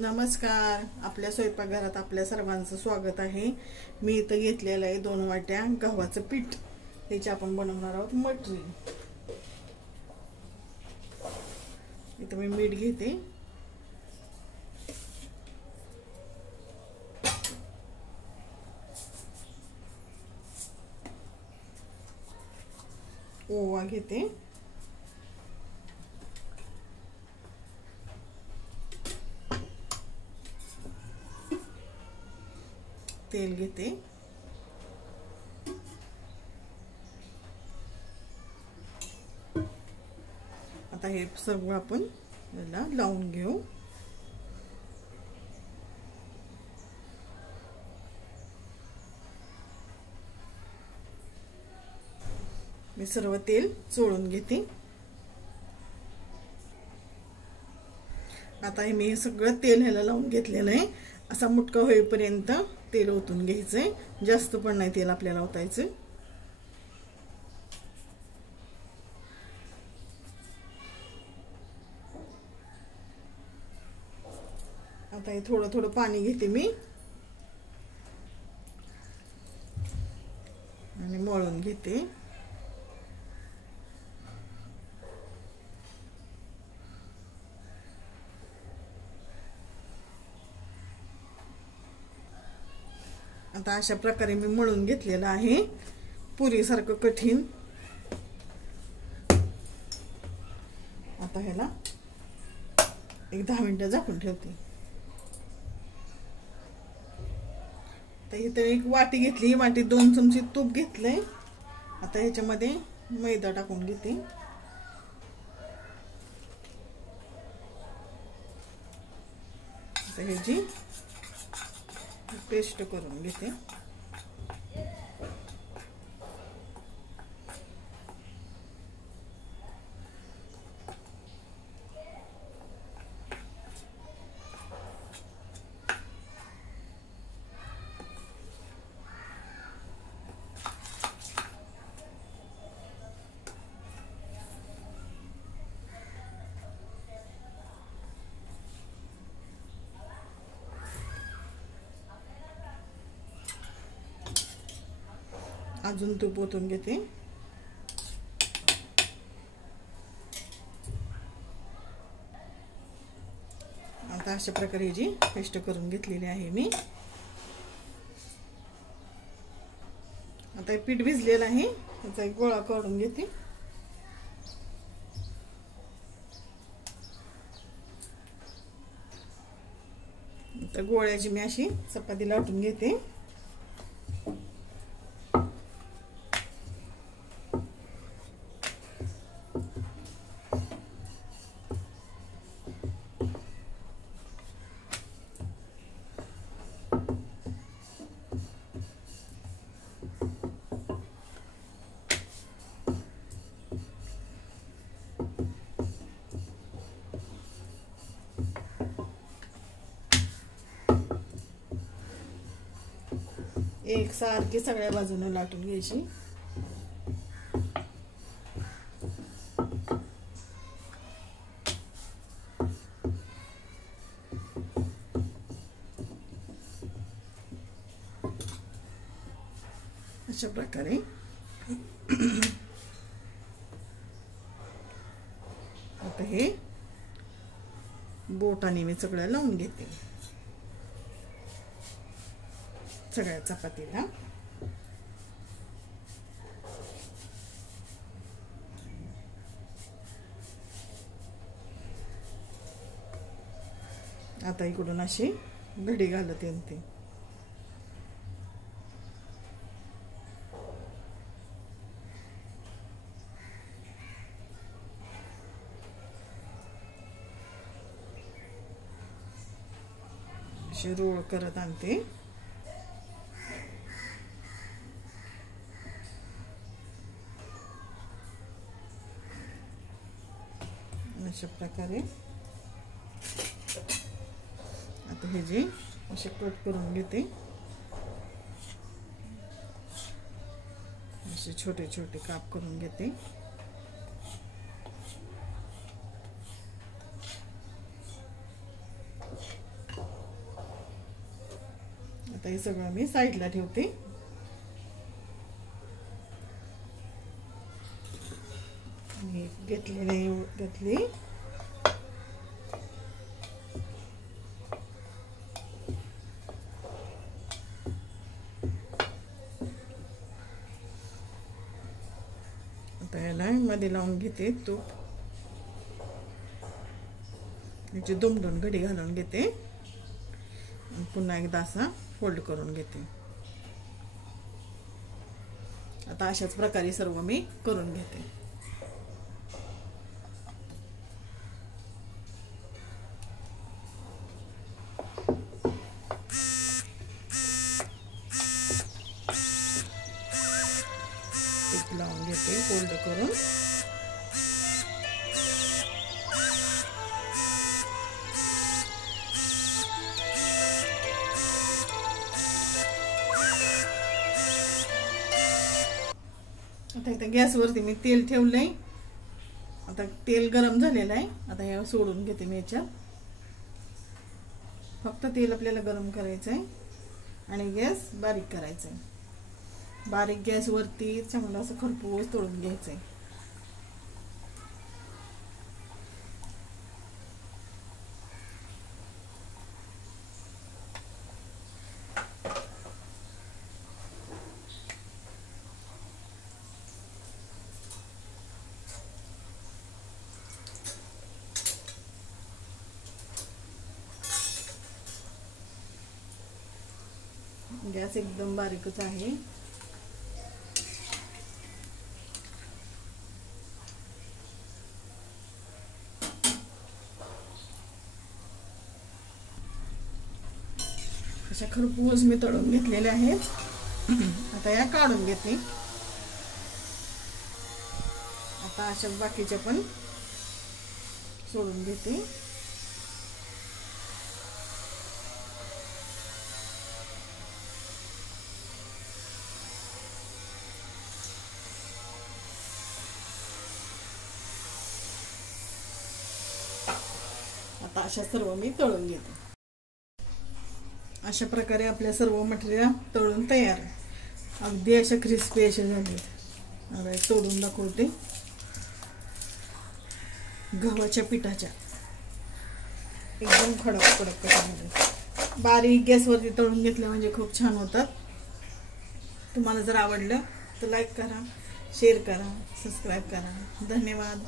नमस्कार. आपल्या स्वयंपाकघरात आपल्या सर्वांचं स्वागत आहे. मी इथं घेतलेलं आहे 2 वाट्या गव्हाचं पीठ. त्याची आपण बनवणार आहोत मटरी. इथं मी मीठ घेते, ओवा घेते, तेल घेते, आता हे सर्व आपण याला लावून घेऊ. मी सर्व तेल चोळून घेते. आता हे मी सगळं तेल ह्याला लावून घेतलेलं आहे. असा मुटका होईपर्यंत तेल ओतून घ्यायचंय. जास्त पण नाही तेल आपल्याला ओतायचं. आता हे थोडं थोडं पाणी घेते मी आणि मळून घेते. आता अशा प्रकारे मी मळून घेतलेलं आहे, पुरी सारखं कठीण. आता ह्याला एक 10 मिनिटं झाकून ठेवते. तर इथे एक वाटी घेतली, वाटीत 2 चमचे तूप घेतलंय. आता ह्याच्यामध्ये मैदा टाकून घेते. आता ह्याची पेस्ट करून घेते. अजून तूप ओतून घेते. आता अशा प्रकारे जी पेस्ट करून घेतलेली आहे मी. आता हे पीठ भिजलेलं आहे, त्याचा एक गोळा काढून घेते. आता गोळ्याची मी अशी चपाती लाटून घेते. एक सारखी सगळ्या बाजूने लाटून घ्यायची. अशा प्रकारे आता हे बोटाने मी सगळं लावून घेते सगळ्या चपातीला. आता इकडून अशी घडी घालत येते. अशी रोल करत आणते. अशा प्रकारे आता हे जे असे कट करून घेते. असे छोटे छोटे काप करून घेते. हे सगळं मी साईडला ठेवते. घेतली आता याला मध्ये लावून घेते तूप. याची 2 घडी घालून घेते. पुन्हा एकदा असा फोल्ड करून घेते. आता अशाच प्रकारे सर्व मी करून घेते. तूप लावून घेते फोल्ड करून. आता इथे गॅसवरती मी तेल ठेवलंय. आता तेल गरम झालेलं आहे. आता हे सोडून घेते मी याच्यात. फक्त तेल आपल्याला गरम करायचं आहे आणि गॅस बारीक करायचा आहे. बारीक गॅसवरती चांगलं असं खरपूस तळून घ्यायचंय. गॅस एकदम बारीकच आहे. अशा खरपूस मी तळून घेतलेले आहेत. आता या काढून घेते. आता अशा बाकीच्या पण सोडून घेते. आता अशा सर्व मी तळून घेते. अशा प्रकारे आपल्या सर्व मटेरियल तळून तयार आहे. अगदी अशा क्रिस्पी अशा झाले. आता तोडून दाखवते. गव्हाच्या पिठाच्या एकदम कडक कडक झाले. बारीक गॅसवरती तळून घेतले म्हणजे खूप छान होतात. तुम्हाला जर आवडलं तर लाईक करा, शेअर करा, सबस्क्राईब करा. धन्यवाद.